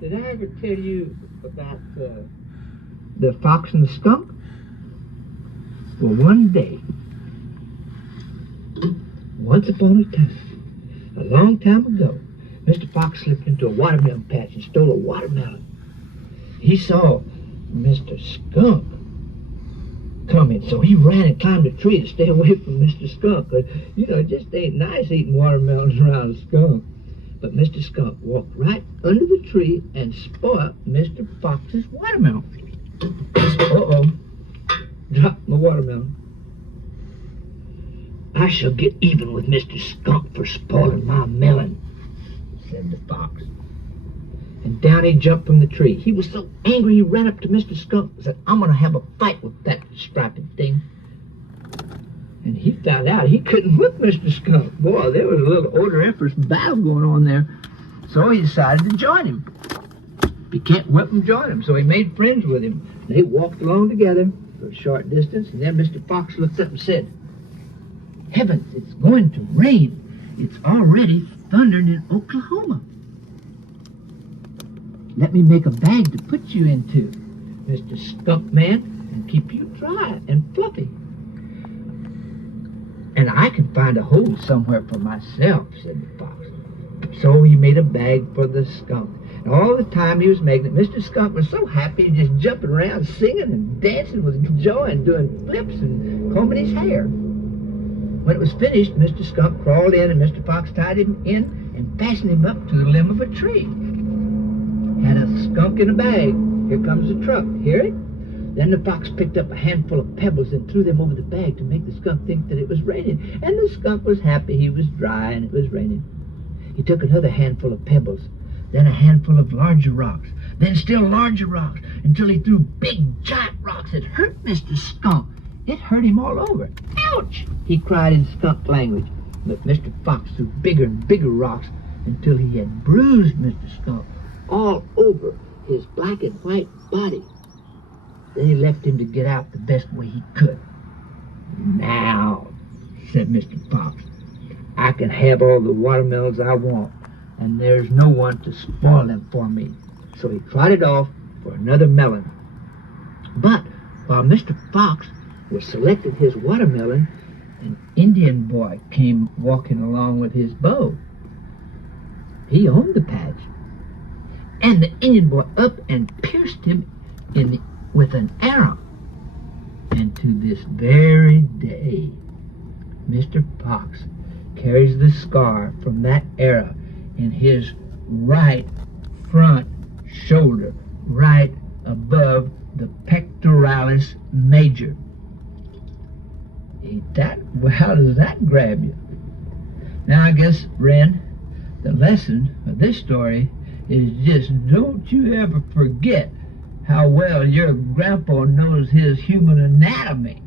Did I ever tell you about the fox and the skunk? Well, one day, once upon a time, a long time ago, Mr. Fox slipped into a watermelon patch and stole a watermelon. He saw Mr. Skunk coming, so he ran and climbed a tree to stay away from Mr. Skunk. 'Cause, it just ain't nice eating watermelons around a skunk. But Mr. Skunk walked right under the tree and spoiled Mr. Fox's watermelon. Uh-oh. Dropped my watermelon. I shall get even with Mr. Skunk for spoiling my melon, said the fox. And down he jumped from the tree. He was so angry he ran up to Mr. Skunk and said, I'm going to have a fight with that striped thing. And he found out he couldn't whip Mr. Skunk. Boy, there was a little order empress battle going on there. So he decided to join him. If he can't whip him, join him. So he made friends with him. They walked along together for a short distance, and then Mr. Fox looked up and said, Heavens, it's going to rain. It's already thundering in Oklahoma. Let me make a bag to put you into, Mr. Skunk Man, and keep you dry and fluffy. And I can find a hole somewhere for myself, said the fox. So he made a bag for the skunk. And all the time he was making it, Mr. Skunk was so happy, just jumping around, singing and dancing with joy and doing flips and combing his hair. When it was finished, Mr. Skunk crawled in and Mr. Fox tied him in and fastened him up to the limb of a tree. Had a skunk in a bag. Here comes the truck. Hear it? Then the fox picked up a handful of pebbles and threw them over the bag to make the skunk think that it was raining. And the skunk was happy he was dry and it was raining. He took another handful of pebbles, then a handful of larger rocks, then still larger rocks, until he threw big, giant rocks that hurt Mr. Skunk. It hurt him all over. Ouch! He cried in skunk language. But Mr. Fox threw bigger and bigger rocks until he had bruised Mr. Skunk all over his black and white body. Then he left him to get out the best way he could. Now, said Mr. Fox, I can have all the watermelons I want, and there's no one to spoil them for me. So he trotted off for another melon. But while Mr. Fox was selecting his watermelon, an Indian boy came walking along with his bow. He owned the patch. And the Indian boy up and pierced him with an arrow. And to this very day, Mr. Fox carries the scar from that arrow in his right front shoulder, right above the pectoralis major. How does that grab you? Now I guess, Wren, the lesson of this story is just don't you ever forget how well your grandpa knows his human anatomy.